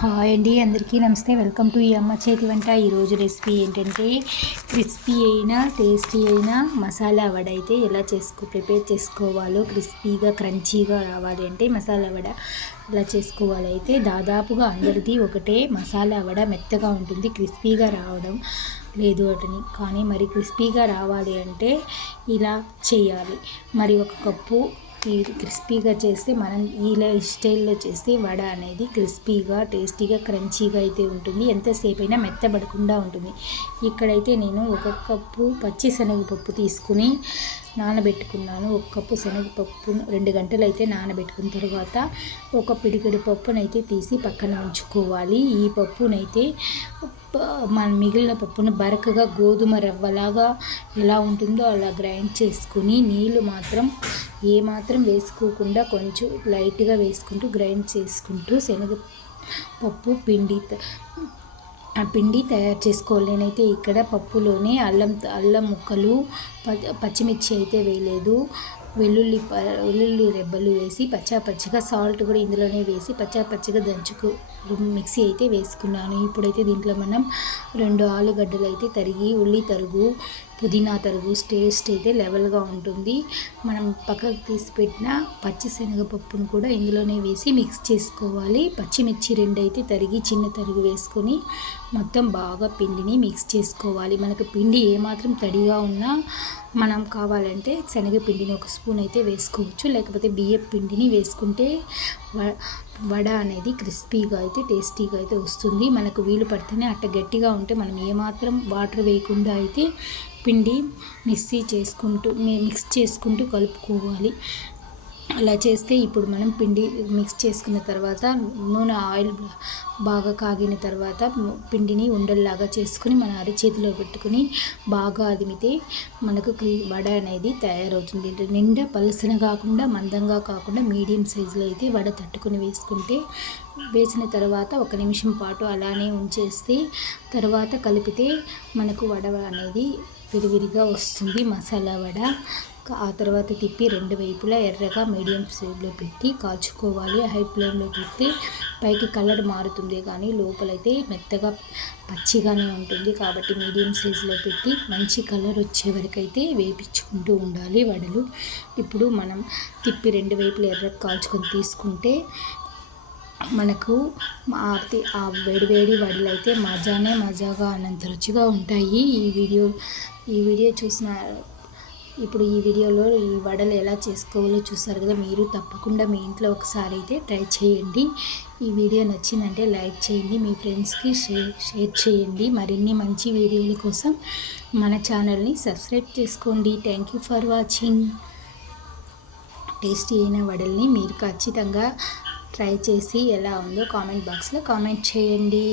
Hi అండి అందరికీ నమస్తే. వెల్కమ్ టు ఈ అమ్మ చేతి వంట. ఈరోజు రెసిపీ ఏంటంటే క్రిస్పీ అయిన టేస్టీ అయిన మసాలా వడ అయితే ఎలా చేసుకో ప్రిపేర్ చేసుకోవాలో క్రిస్పీగా క్రంచీగా రావాలి అంటే మసాలా వడ ఎలా చేసుకోవాలైతే దాదాపుగా అందరిది ఒకటే. మసాలా వడ మెత్తగా ఉంటుంది క్రిస్పీగా రావడం లేదు అటని. కానీ మరి క్రిస్పీగా రావాలి అంటే ఇలా చేయాలి. మరి ఒక కప్పు క్రిస్పీగా చేస్తే మనం ఇలా స్టైల్లో చేస్తే వడ అనేది క్రిస్పీగా టేస్టీగా క్రంచీగా అయితే ఉంటుంది. ఎంతసేపు అయినా మెత్తబడకుండా ఉంటుంది. ఇక్కడైతే నేను ఒక కప్పు పచ్చి శనగపప్పు తీసుకుని నానబెట్టుకున్నాను. ఒక కప్పు శనగపప్పు రెండు గంటలు అయితే నానబెట్టుకున్న తర్వాత ఒక పిడికిడి పప్పునైతే తీసి పక్కన ఉంచుకోవాలి. ఈ పప్పునైతే మన మిగిలిన పప్పును బరకగా గోధుమ రవ్వలాగా ఎలా ఉంటుందో అలా గ్రైండ్ చేసుకుని నీళ్ళు మాత్రం ఏమాత్రం వేసుకోకుండా కొంచెం లైట్గా వేసుకుంటూ గ్రైండ్ చేసుకుంటూ శనగ పప్పు పిండి ఆ పిండి తయారు చేసుకోవాలి. నేనైతే ఇక్కడ పప్పులోనే అల్లం అల్లం ముక్కలు పచ్చిమిర్చి అయితే వేయలేదు. వెల్లుల్లి వెల్లుల్లి రెబ్బలు వేసి పచ్చా పచ్చిగా సాల్ట్ కూడా ఇందులోనే వేసి పచ్చా పచ్చిగా దంచుకు మిక్సీ అయితే వేసుకున్నాను. ఇప్పుడైతే దీంట్లో మనం రెండు ఆలుగడ్డలు అయితే తరిగి ఉల్లి తరుగు పుదీనా తరుగు టేస్ట్ అయితే లెవెల్గా ఉంటుంది. మనం పక్కకు తీసి పెట్టిన పచ్చి శనగపప్పును కూడా ఇందులోనే వేసి మిక్స్ చేసుకోవాలి. పచ్చిమిర్చి రెండు అయితే తరిగి చిన్న తరుగు వేసుకొని మొత్తం బాగా పిండిని మిక్స్ చేసుకోవాలి. మనకు పిండి ఏమాత్రం తడిగా ఉన్నా మనం కావాలంటే శనగపిండిని ఒక స్పూన్ అయితే వేసుకోవచ్చు. లేకపోతే బియ్యం పిండిని వేసుకుంటే వడ అనేది క్రిస్పీగా అయితే టేస్టీగా అయితే వస్తుంది. మనకు వీలు పడితేనే అట్ట గట్టిగా ఉంటే మనం ఏమాత్రం వాటర్ వేయకుండా అయితే పిండి మిక్సీ చేసుకుంటూ మిక్స్ చేసుకుంటూ కలుపుకోవాలి. అలా చేస్తే ఇప్పుడు మనం పిండి మిక్స్ చేసుకున్న తర్వాత నూనె ఆయిల్ బాగా కాగిన తర్వాత పిండిని ఉండల్లాగా చేసుకుని మన అరచేతిలో పెట్టుకుని బాగా అదిమితే మనకు వడ అనేది తయారవుతుంది. నిండా పలసన కాకుండా మందంగా కాకుండా మీడియం సైజులో అయితే వడ తట్టుకుని వేసుకుంటే వేసిన తర్వాత ఒక నిమిషం పాటు అలానే ఉంచేస్తే తర్వాత కలిపితే మనకు వడ అనేది విరివిరిగా వస్తుంది. మసాలా వడ ఆ తర్వాత తిప్పి రెండు వైపులా ఎర్రగా మీడియం ఫ్లేమ్లో పెట్టి కాల్చుకోవాలి. హై ఫ్లేమ్లో పెట్టి పైకి కలర్ మారుతుంది కానీ లోపలైతే మెత్తగా పచ్చిగానే ఉంటుంది కాబట్టి మీడియం సైజులో పెట్టి మంచి కలర్ వచ్చే వరకు అయితే వేపించుకుంటూ ఉండాలి వడలు. ఇప్పుడు మనం తిప్పి రెండు వైపులు ఎర్ర కాల్చుకొని తీసుకుంటే మనకు ఆ వేడివేడి వడలు అయితే మజానే మజాగా అనంత రుచిగా ఉంటాయి. ఈ వీడియో ఈ వీడియో చూసిన ఇప్పుడు ఈ వీడియోలో ఈ వడలు ఎలా చేసుకోవాలో చూసారు కదా మీరు తప్పకుండా మీ ఇంట్లో ఒకసారి అయితే ట్రై చేయండి. ఈ వీడియో నచ్చిందంటే లైక్ చేయండి మీ ఫ్రెండ్స్కి షేర్ షేర్ చేయండి. మరిన్ని మంచి వీడియోల కోసం మన ఛానల్ని సబ్స్క్రైబ్ చేసుకోండి. Thank you for watching tasty అయిన వడల్ని మీరు ఖచ్చితంగా ట్రై చేసి ఎలా ఉందో కామెంట్ బాక్స్లో కామెంట్ చేయండి.